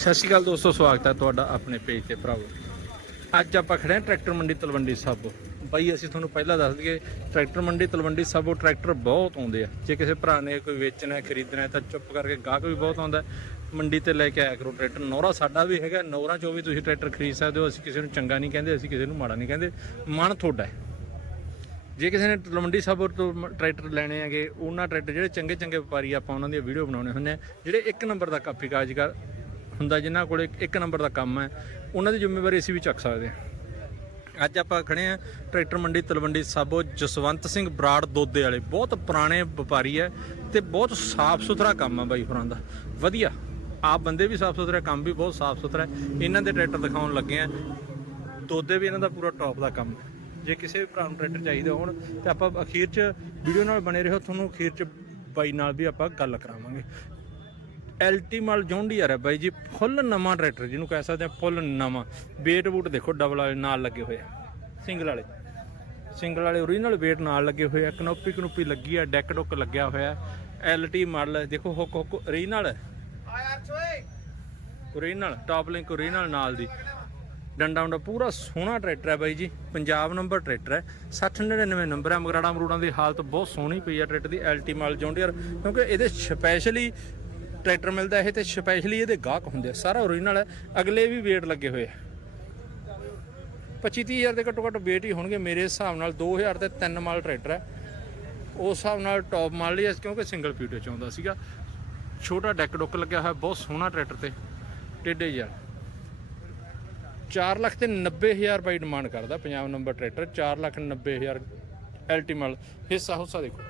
ਸਤਿ ਸ਼੍ਰੀ ਅਕਾਲ ਦੋਸਤੋ, ਸਵਾਗਤ ਹੈ ਤੁਹਾਡਾ ਆਪਣੇ ਪੇਜ ਤੇ ਭਰਾਵੋ। ਅੱਜ ਆਪਾਂ ਖੜੇ ਹਾਂ ਟਰੈਕਟਰ ਮੰਡੀ ਤਲਵੰਡੀ ਸਾਬੋ ਬਾਈ, ਅਸੀਂ ਤੁਹਾਨੂੰ ਪਹਿਲਾਂ ਦੱਸ ਦਈਏ, ਟਰੈਕਟਰ ਮੰਡੀ ਤਲਵੰਡੀ ਸਾਬੋ ਟਰੈਕਟਰ ਬਹੁਤ ਆਉਂਦੇ ਆ। ਜੇ ਕਿਸੇ ਭਰਾ ਨੇ ਕੋਈ ਵੇਚਣਾ ਹੈ ਖਰੀਦਣਾ ਹੈ ਤਾਂ ਚੁੱਪ ਕਰਕੇ ਗਾਹਕ ਵੀ ਬਹੁਤ ਆਉਂਦਾ ਮੰਡੀ ਤੇ ਲੈ ਕੇ ਆਇਆ ਕਰੋ ਟਰੈਕਟਰ। ਨੌਰਾ ਸਾਡਾ ਵੀ ਹੈਗਾ, ਨੌਰਾ ਚੋਂ ਵੀ ਤੁਸੀਂ ਟਰੈਕਟਰ ਖਰੀਦ ਸਕਦੇ ਹੋ। ਅਸੀਂ ਕਿਸੇ ਨੂੰ ਚੰਗਾ ਨਹੀਂ ਕਹਿੰਦੇ, ਅਸੀਂ ਕਿਸੇ ਨੂੰ ਮਾੜਾ ਨਹੀਂ ਕਹਿੰਦੇ। ਮਨ ਤੁਹਾਡਾ ਹੈ। ਜੇ ਕਿਸੇ ਨੇ ਤਲਵੰਡੀ ਸਾਬੋ ਤੋਂ ਟਰੈਕਟਰ ਲੈਣੇ ਹੈਗੇ, ਉਹਨਾਂ ਟਰੈਕਟਰ ਜਿਹੜੇ ਚੰਗੇ ਚੰਗੇ ਵਪਾਰੀ ਆਪਾਂ ਉਹਨਾਂ ਦੀਆਂ ਵੀਡੀਓ ਬਣਾਉਣੇ ਹੁੰਦੇ ਆ, ਜਿਹੜੇ ਇੱਕ ਨੰਬਰ ਦਾ ਕਾਪੀ ਕਾਜ ਕਰ ਹੁੰਦਾ ਜਿਨ੍ਹਾਂ ਕੋਲੇ ਇੱਕ ਨੰਬਰ ਦਾ ਕੰਮ ਹੈ, ਉਹਨਾਂ ਦੀ ਜ਼ਿੰਮੇਵਾਰੀ ਅਸੀਂ ਵੀ ਚੱਕ ਸਕਦੇ ਹਾਂ। ਅੱਜ ਆਪਾਂ ਖੜੇ ਆ ਟਰੈਕਟਰ ਮੰਡੀ ਤਲਵੰਡੀ ਸਾਬੋ ਜਸਵੰਤ ਸਿੰਘ ਬਰਾੜ ਦੋਦੇ ਵਾਲੇ। ਬਹੁਤ ਪੁਰਾਣੇ ਵਪਾਰੀ ਹੈ ਤੇ ਬਹੁਤ ਸਾਫ਼ ਸੁਥਰਾ ਕੰਮ ਆ ਬਾਈ ਹੋਰਾਂ ਦਾ। ਵਧੀਆ। ਆਪ ਬੰਦੇ ਵੀ ਸਾਫ਼ ਸੁਥਰਾ, ਕੰਮ ਵੀ ਬਹੁਤ ਸਾਫ਼ ਸੁਥਰਾ ਇਹਨਾਂ ਦੇ ਟਰੈਕਟਰ ਦਿਖਾਉਣ ਲੱਗੇ ਆ ਦੋਦੇ ਵੀ ਇਹਨਾਂ ਦਾ ਪੂਰਾ ਟੌਪ ਦਾ ਕੰਮ ਹੈ। ਜੇ ਕਿਸੇ ਵੀ ਭਰਾ ਨੂੰ ਟਰੈਕਟਰ ਚਾਹੀਦਾ ਹੋਣ ਤੇ ਆਪਾਂ ਅਖੀਰ 'ਚ ਵੀਡੀਓ ਨਾਲ ਬਣੇ ਰਹੋ। ਤੁਹਾਨੂੰ ਅਖੀਰ 'ਚ ਬਾਈ ਨਾਲ ਵੀ ਆਪਾਂ ਗੱਲ ਕਰਾਵਾਂਗੇ। ਐਲਟੀਮਲ ਜੌਂਡੀਅਰ ਹੈ ਬਾਈ ਜੀ, ਫੁੱਲ ਨਵਾਂ ਟਰੈਕਟਰ, ਜਿਹਨੂੰ ਕਹਿ ਸਕਦੇ ਆ ਫੁੱਲ ਨਵਾਂ। ਵੇਟ ਬੂਟ ਦੇਖੋ ਡਬਲ ਵਾਲੇ ਨਾਲ ਲੱਗੇ ਹੋਏ ਆ ਸਿੰਗਲ ਵਾਲੇ। ਸਿੰਗਲ ਵਾਲੇ ਓਰੀਜਨਲ ਵੇਟ ਨਾਲ ਲੱਗੇ ਹੋਏ ਆ ਕਨੋਪੀ ਕਨੋਪੀ ਲੱਗੀ ਆ ਡੈਕ ਡੁੱਕ ਲੱਗਿਆ ਹੋਇਆ ਐਲਟੀ ਮਾਡਲ ਦੇਖੋ ਹੁੱਕ ਹੁੱਕ ਓਰੀਜਨਲ ਹੈ ਓਰੀਜਨਲ ਟਾਪ ਲਿੰਕ ਓਰੀਜਨਲ ਨਾਲ ਦੀ। ਡੰਡਾ ਉਂਡਾ ਪੂਰਾ ਸੋਹਣਾ ਟਰੈਕਟਰ ਹੈ ਬਾਈ ਜੀ, ਪੰਜਾਬ ਨੰਬਰ ਟਰੈਕਟਰ ਹੈ। 6099 ਨੰਬਰ ਹੈ, ਮਗਰਾੜਾ ਮਰੂੜਾਂ ਦੀ ਹਾਲਤ ਬਹੁਤ ਸੋਹਣੀ ਪਈ ਹੈ ਟਰੈਕਟਰ ਦੀ ਐਲਟੀ ਮਾਲ ਜੌਂਡੀਅਰ, ਕਿਉਂਕਿ ਇਹਦੇ ਸਪੈਸ਼ਲੀ ਟਰੈਕਟਰ ਮਿਲਦਾ ਇਹ ਤੇ ਸਪੈਸ਼ਲੀ ਇਹਦੇ ਗਾਹਕ ਹੁੰਦੇ ਆ। ਸਾਰਾ ਓਰੀਜਨਲ ਹੈ। ਅਗਲੇ ਵੀ ਵੇਟ ਲੱਗੇ ਹੋਏ ਆ। 25 ਹਜ਼ਾਰ ਦੇ ਘੱਟੋ ਘੱਟ ਵੇਟ ਹੀ ਹੋਣਗੇ ਮੇਰੇ ਹਿਸਾਬ ਨਾਲ। 2000 ਤੇ 3 ਮਾਲ ਟਰੈਕਟਰ ਹੈ। ਉਸ ਹਿਸਾਬ ਨਾਲ ਟੌਪ ਮਾਲ ਲਈ ਹੈ ਕਿਉਂਕਿ ਸਿੰਗਲ ਪੀਟੋ ਚ ਆਉਂਦਾ ਸੀਗਾ। ਛੋਟਾ ਡੈਕ ਡੁੱਕ ਲੱਗਿਆ ਹੋਇਆ, ਬਹੁਤ ਸੋਹਣਾ ਟਰੈਕਟਰ ਤੇ। ਟੇਡੇ ਯਾਰ 4 ਲੱਖ ਤੇ 90 ਹਜ਼ਾਰ ਬਾਈ ਡਿਮਾਂਡ ਕਰਦਾ ਪੰਜਾਬ ਨੰਬਰ ਟਰੈਕਟਰ। 4 ਲੱਖ 90 ਹਜ਼ਾਰ ਅਲਟੀਮਲ ਹਿੱਸਾ ਹੁੱਸਾ ਦੇਖੋ।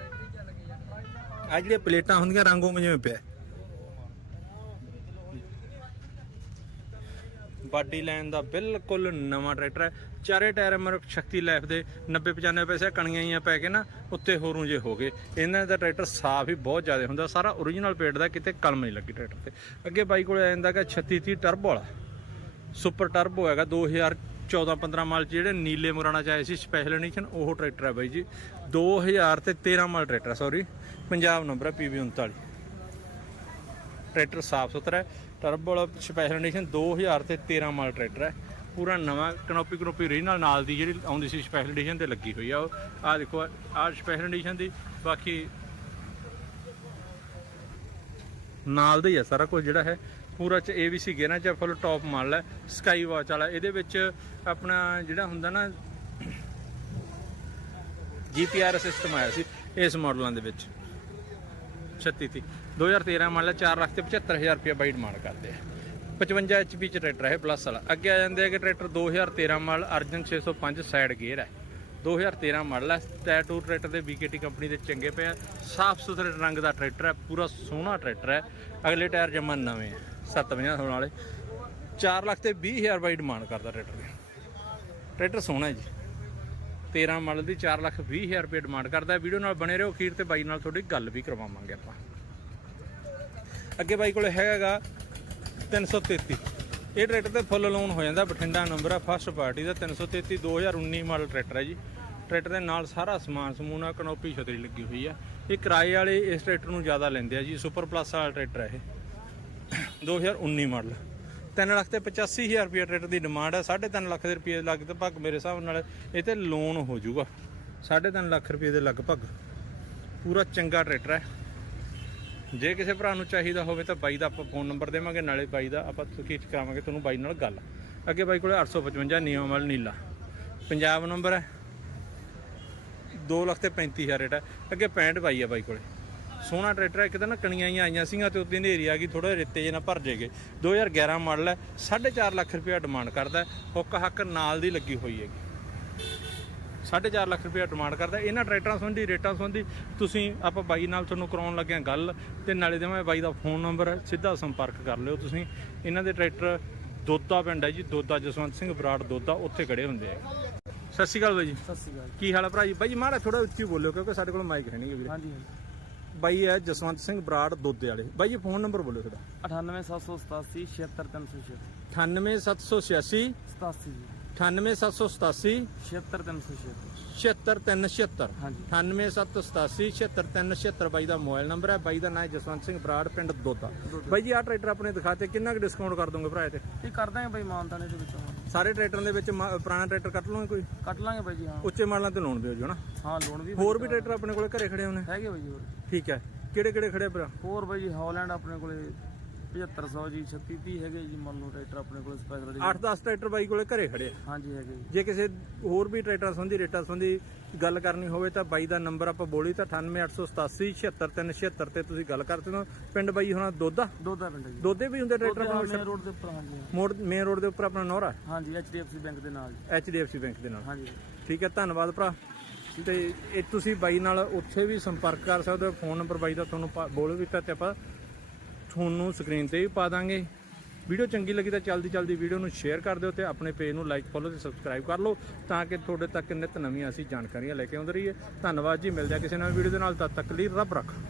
ਆ ਜਿਹੜੀਆਂ ਪਲੇਟਾਂ ਹੁੰਦੀਆਂ ਰੰਗੋਂ ਜਿਵੇਂ ਪਿਆ। ਬਾਡੀ ਲਾਈਨ ਦਾ ਬਿਲਕੁਲ ਨਵਾਂ ਟਰੈਕਟਰ ਹੈ। ਚਾਰੇ ਟਾਇਰ ਮਰ ਸ਼ਕਤੀ ਲਾਈਫ ਦੇ 90 95 ਪੈਸੇ ਕਣੀਆਂ ਹੀ ਪੈ ਕੇ ਨਾ, ਉੱਤੇ ਹੋਰੂ ਜੇ ਹੋ ਗਏ। ਇਹਨਾਂ ਦਾ ਟਰੈਕਟਰ ਸਾਫ਼ ਹੀ ਬਹੁਤ ਜ਼ਿਆਦਾ ਹੁੰਦਾ, ਸਾਰਾ ਓਰੀਜਨਲ ਪੇਟ ਦਾ, ਕਿਤੇ ਕਲਮ ਨਹੀਂ ਲੱਗੀ ਟਰੈਕਟਰ ਤੇ। ਅੱਗੇ ਬਾਈ ਕੋਲ ਆ ਜਾਂਦਾ ਕਿ 36 30 ਟਰਬੋ ਵਾਲਾ। ਸੁਪਰ ਟਰਬੋ ਹੈਗਾ 2014 15 ਮਾਲ 'ਚ ਜਿਹੜੇ ਨੀਲੇ ਮੁਰਾਣਾ ਚ ਆਏ ਸੀ ਸਪੈਸ਼ਲ ਐਡੀਸ਼ਨ ਉਹ ਟਰੈਕਟਰ ਹੈ ਬਾਈ ਜੀ। 2000 ਤੇ 13 ਮਾਲ ਟਰੈਕਟਰ ਸੌਰੀ ਪੰਜਾਬ ਨੰਬਰ ਹੈ PB 39 ਟਰੈਕਟਰ ਸਾਫ਼ ਸੁਥਰਾ ਹੈ। ਟਰਬਲ ਵਾਲਾ ਸਪੈਸ਼ਲ ਐਡੀਸ਼ਨ 2000 ਤੇ 13 ਮਾਡਲ ਟਰੈਕਟਰ ਹੈ। ਪੂਰਾ ਨਵਾਂ ਕਨੋਪੀ ਕਨੋਪੀ ਰੀਜਨਲ ਨਾਲ ਦੀ ਜਿਹੜੀ ਆਉਂਦੀ ਸੀ ਸਪੈਸ਼ਲ ਐਡੀਸ਼ਨ ਤੇ ਲੱਗੀ ਹੋਈ ਆ ਉਹ। ਆ ਦੇਖੋ ਆ ਸਪੈਸ਼ਲ ਐਡੀਸ਼ਨ ਦੀ, ਬਾਕੀ ਨਾਲ ਦਾ ਹੀ ਆ ਸਾਰਾ ਕੁਝ ਜਿਹੜਾ ਹੈ। ਪੂਰਾ ਚ ABC ਗੇਅਰਾਂ ਚ ਫੁੱਲ ਟੌਪ ਮਾਡਲ ਹੈ। ਸਕਾਈ ਵਾਚ ਵਾਲਾ। ਇਹਦੇ ਵਿੱਚ ਆਪਣਾ ਜਿਹੜਾ ਹੁੰਦਾ ਨਾ GPR ਸਿਸਟਮ ਆਇਆ ਸੀ ਇਸ ਮਾਡਲਾਂ ਦੇ ਵਿੱਚ। 36 ਤੀ 2013 ਮਾਡਲ 4 ਲੱਖ ਤੇ 75000 ਰੁਪਏ ਬਾਈ ਡਿਮਾਂਡ ਕਰਦੇ ਆ 55 HP ਚ ਟਰੈਕਟਰ ਹੈ ਪਲੱਸ ਵਾਲਾ ਅੱਗੇ ਆ ਜਾਂਦੇ ਆ ਕਿ tractor 2013 model Arjun 605 side gear ਹੈ 2013 ਮਾਡਲ ਹੈ ਟੈਟੂ ਟਰੈਕਟਰ ਦੇ BKT ਕੰਪਨੀ ਦੇ ਚੰਗੇ ਪਏ ਆ ਸਾਫ਼ ਸੁਥਰੇ ਰੰਗ ਦਾ ਟਰੈਕਟਰ ਹੈ ਪੂਰਾ ਸੋਹਣਾ ਟਰੈਕਟਰ ਹੈ ਅਗਲੇ ਟਾਇਰ ਜਮਾ ਨਵੇਂ ਆ 750 ਹੋਣ ਵਾਲੇ 4 ਲੱਖ ਤੇ 20000 ਬਾਈ ਡਿਮਾਂਡ ਕਰਦਾ ਟਰੈਕਟਰ ਦੀ ਟਰੈਕਟਰ ਸੋਹਣਾ ਹੈ ਜੀ 13 ਮਾਡਲ ਦੀ 4 ਲੱਖ 20000 ਰੁਪਏ ਡਿਮਾਂਡ ਕਰਦਾ ਵੀਡੀਓ ਨਾਲ ਬਣੇ ਰਹੋ, ਅਖੀਰ ਤੇ ਬਾਈ ਨਾਲ ਤੁਹਾਡੀ ਗੱਲ ਵੀ ਕਰਵਾਵਾਂਗੇ ਆਪਾਂ। ਅੱਗੇ ਬਾਈ ਕੋਲ ਹੈਗਾ 333 ਇਹ ਟਰੈਕਟਰ ਤੇ ਫੁੱਲ ਲੋਨ ਹੋ ਜਾਂਦਾ, ਬਠਿੰਡਾ ਨੰਬਰ ਆ ਫਸਟ ਪਾਰਟੀ ਦਾ 333 2019 ਮਾਡਲ ਟਰੈਕਟਰ ਹੈ ਜੀ। ਟਰੈਕਟਰ ਦੇ ਨਾਲ ਸਾਰਾ ਸਮਾਨ ਸਮੂਨ ਆ, ਕਨੋਪੀ ਛਤਰੀ ਲੱਗੀ ਹੋਈ ਆ। ਇਹ ਕਿਰਾਏ ਵਾਲੇ ਇਸ ਟਰੈਕਟਰ ਨੂੰ ਜ਼ਿਆਦਾ ਲੈਂਦੇ ਆ ਜੀ ਸੁਪਰ ਪਲੱਸ ਵਾਲਾ ਟਰੈਕਟਰ ਹੈ ਇਹ। 2019 ਮਾਡਲ 3 ਲੱਖ ਤੇ 85000 ਰੁਪਏ ਟਰੈਕਟਰ ਦੀ ਡਿਮਾਂਡ ਹੈ 3.5 ਲੱਖ ਦੇ ਰੁਪਏ ਲਗਭਗ ਮੇਰੇ ਹਿਸਾਬ ਨਾਲ ਇਹ ਤੇ ਲੋਨ ਹੋ ਜਾਊਗਾ। 3.5 ਲੱਖ ਰੁਪਏ ਦੇ ਲਗਭਗ ਪੂਰਾ ਚੰਗਾ ਟਰੈਕਟਰ ਹੈ ਜੇ ਕਿਸੇ ਭਰਾ ਨੂੰ ਚਾਹੀਦਾ ਹੋਵੇ ਤਾਂ ਬਾਈ ਦਾ ਆਪਾਂ ਫੋਨ ਨੰਬਰ ਦੇਵਾਂਗੇ, ਨਾਲੇ ਬਾਈ ਦਾ ਆਪਾਂ ਤੁਸੀਂ ਕਰਾਵਾਂਗੇ ਤੁਹਾਨੂੰ ਬਾਈ ਨਾਲ ਗੱਲ। ਅੱਗੇ ਬਾਈ ਕੋਲੇ 855 ਨਿਯਮ ਵਾਲ ਨੀਲਾ। ਪੰਜਾਬ ਨੰਬਰ ਹੈ 2 ਲੱਖ ਤੇ 35000 ਰੇਟ ਹੈ ਅੱਗੇ 65 ਬਾਈ ਆ ਬਾਈ ਕੋਲੇ। ਸੋਹਣਾ ਟਰੈਕਟਰ ਹੈ ਇੱਕ ਤਾਂ ਨਾ ਕਣੀਆਂ ਹੀ ਆਈਆਂ ਸੀਗੀਆਂ ਤੇ ਉੱਤੇ ਹਨੇਰੀ ਆ ਗਈ ਥੋੜਾ ਰੇਤੇ ਜੇ ਨਾਲ ਭਰ ਜੇਗੇ 2011 ਮਾਡਲ ਹੈ 4.5 ਲੱਖ ਰੁਪਏ ਡਿਮਾਂਡ ਕਰਦਾ। ਹੁੱਕ ਹੱਕ ਨਾਲ ਦੀ ਲੱਗੀ ਹੋਈ ਹੈਗੀ। 4.5 ਲੱਖ ਰੁਪਏ ਡਿਮਾਂਡ ਕਰਦਾ ਇਹਨਾਂ ਟਰੈਕਟਰਾਂ ਸੰਬੰਧੀ ਰੇਟਾਂ ਸੰਬੰਧੀ ਤੁਸੀਂ ਆਪਾਂ ਬਾਈ ਨਾਲ ਤੁਹਾਨੂੰ ਕਰਾਉਣ ਲੱਗੇ ਹਾਂ ਗੱਲ ਤੇ ਨਾਲੇ ਦੇਵਾਂ ਬਾਈ ਦਾ ਫੋਨ ਨੰਬਰ ਸਿੱਧਾ ਸੰਪਰਕ ਕਰ ਲਿਓ ਤੁਸੀਂ। ਇਹਨਾਂ ਦੇ ਟਰੈਕਟਰ ਦੋਦਾ ਪਿੰਡ ਹੈ ਜੀ ਦੋਦਾ ਜਸਵੰਤ ਸਿੰਘ ਬਰਾੜ ਦੋਦਾ ਉੱਥੇ ਖੜੇ ਹੁੰਦੇ ਆ। ਸਤਿ ਸ਼੍ਰੀ ਅਕਾਲ ਬਾਈ ਜੀ। ਸਤਿ ਸ਼੍ਰੀ ਅਕਾਲ। ਕੀ ਹਾਲ ਹੈ ਭਰਾ ਜੀ? ਬਾਈ ਜੀ ਮਾੜਾ ਥੋੜਾ ਉੱਚੀ ਬੋਲਿਓ ਕਿਉਂਕਿ ਸਾਡੇ ਕੋਲ ਮਾਈਕ ਹੈ ਨਹੀਂ ਵੀਰੇ। ਹਾਂਜੀ। ਬਾਈ ਹੈ ਜਸਵੰਤ ਸਿੰਘ ਬਰਾੜ ਦੋਦੇ ਵਾਲੇ। ਬਾਈ ਜੀ ਫੋਨ ਨੰਬਰ ਬੋਲਿਓ ਤੁਹਾਡਾ 98787 76386 98786 87 ਜੀ 98787 76386 76376 ਹਾਂਜੀ 98787 76376 ਬਾਈ ਦਾ ਮੋਬਾਈਲ ਨੰਬਰ ਹੈ ਬਾਈ ਦਾ ਨਾਮ ਹੈ ਜਸਵੰਤ ਸਿੰਘ ਬਰਾੜ ਪਿੰਡ ਦੋਦਾ। ਬਾਈ ਜੀ ਆਹ ਟਰੈਕਟਰ ਆਪਣੇ ਦਿਖਾਤੇ ਕਿੰਨਾ ਕੁ ਡਿਸਕਾਊਂਟ ਕਰ ਦੋਗੇ ਭਰਾ ਤੇ? ਇਹ ਕਰ ਦਾਂਗੇ ਬਾਈ ਮਾਨਤਾਨੇ ਦੇ ਵਿੱਚੋਂ। ਸਾਰੇ ਟਰੈਕਟਰਾਂ ਦੇ ਵਿੱਚ ਮ- ਪੁਰਾਣਾ ਟਰੈਕਟਰ ਕੱਟ ਲਓਗੇ ਕੋਈ? ਕੱਟ ਲਾਂਗੇ ਬਾਈ ਜੀ ਹਾਂ। ਉੱਚੇ ਮਾਡਲਾਂ ਤੇ ਲੋਨ ਦਿਓ ਜੀ ਹਨਾ? ਹਾਂ ਲੋਨ ਵੀ ਹੋਰ ਵੀ ਟਰੈਕਟਰ ਆਪਣੇ ਕੋਲੇ ਘਰੇ ਖੜੇ ਹੋਣੇ? ਹੈਗੇ ਬਾਈ ਜੀ ਹੋਰ। ਠੀਕ ਹੈ। ਕਿਹੜੇ ਕਿਹੜੇ ਖੜੇ ਭਰਾ? ਹੋਰ ਬਾਈ ਜੀ ਹੌਲੈਂਡ ਆਪਣੇ ਕੋਲੇ 7500 ਜੀ 36 30 ਹੈਗੇ ਜੀ ਮੰਨ ਲਓ ਟਰੈਕਟਰ ਆਪਣੇ ਕੋਲੇ ਸਪੈਸ਼ਲ ਜੀ। 8-10 ਟਰੈਕਟਰ ਬਾਈ ਕੋਲੇ ਘਰੇ ਖੜੇ ਆ। ਹਾਂਜੀ ਹੈਗੇ ਜੀ। ਜੇ ਕਿਸੇ ਹੋਰ ਵੀ ਟਰੈਕਟਰ ਸੰਬੰਧੀ ਰੇਟਾਂ ਸੰਬੰਧੀ ਗੱਲ ਕਰਨੀ ਹੋਵੇ ਤਾਂ ਬਾਈ ਦਾ ਨੰਬਰ ਆਪਾਂ ਬੋਲੀ ਤਾਂ 98887 76376 ਤੇ ਤੁਸੀਂ ਗੱਲ ਕਰ ਸਕਦੇ ਹੋ। ਪਿੰਡ ਬਾਈ ਹੋਣਾ ਦੋਦਾ ਦੋਦਾ ਪਿੰਡ ਹੈ ਜੀ। ਦੋਦੇ ਵੀ ਹੁੰਦੇ ਟਰੈਕਟਰ ਦੋਦਾ ਆਪਣੇ ਮੇਨ ਰੋਡ ਦੇ ਉੱਪਰ ਹਾਂਜੀ ਮੋੜ ਮੇਨ ਰੋਡ ਦੇ ਉੱਪਰ ਆਪਣਾ ਨੌਰਾ? ਹਾਂਜੀ HDFC ਬੈਂਕ ਦੇ ਨਾਲ ਜੀ। HDFC ਬੈਂਕ ਦੇ ਨਾਲ। ਹਾਂਜੀ। ਠੀਕ ਹੈ ਧੰਨਵਾਦ ਭਰਾ। ਤੇ ਇਹ ਤੁਸੀਂ ਬਾਈ ਨਾਲ ਉੱਥੇ ਵੀ ਸੰਪਰਕ ਕਰ ਸਕਦੇ ਹੋ। ਫੋਨ ਨੰਬਰ ਬਾਈ ਦਾ ਤੁਹਾਨੂੰ ਬੋਲ ਦਿੱਤਾ ਤੇ ਆਪਾਂ ਤੁਹਾਨੂੰ ਸਕਰੀਨ ਤੇ ਵੀ ਪਾ ਦਾਂਗੇ। ਵੀਡੀਓ ਚੰਗੀ ਲੱਗੀ ਤਾਂ ਜਲਦੀ ਜਲਦੀ ਵੀਡੀਓ ਨੂੰ ਸ਼ੇਅਰ ਕਰ ਦਿਓ ਤੇ ਆਪਣੇ ਪੇਜ ਨੂੰ ਲਾਈਕ ਫੋਲੋ ਤੇ ਸਬਸਕ੍ਰਾਈਬ ਕਰ ਲਓ ਤਾਂ ਕਿ ਤੁਹਾਡੇ ਤੱਕ ਨਿਤ ਨਵੀਆਂ ਅਸੀਂ ਜਾਣਕਾਰੀਆਂ ਲੈ ਕੇ ਆਉਂਦੇ ਰਹੀਏ। ਧੰਨਵਾਦ ਜੀ, ਮਿਲਦੇ ਆ ਕਿਸੇ ਨਵੀਂ ਵੀਡੀਓ ਦੇ ਨਾਲ, ਤਦ ਤੱਕ ਲਈ ਰੱਬ ਰੱਖਾ।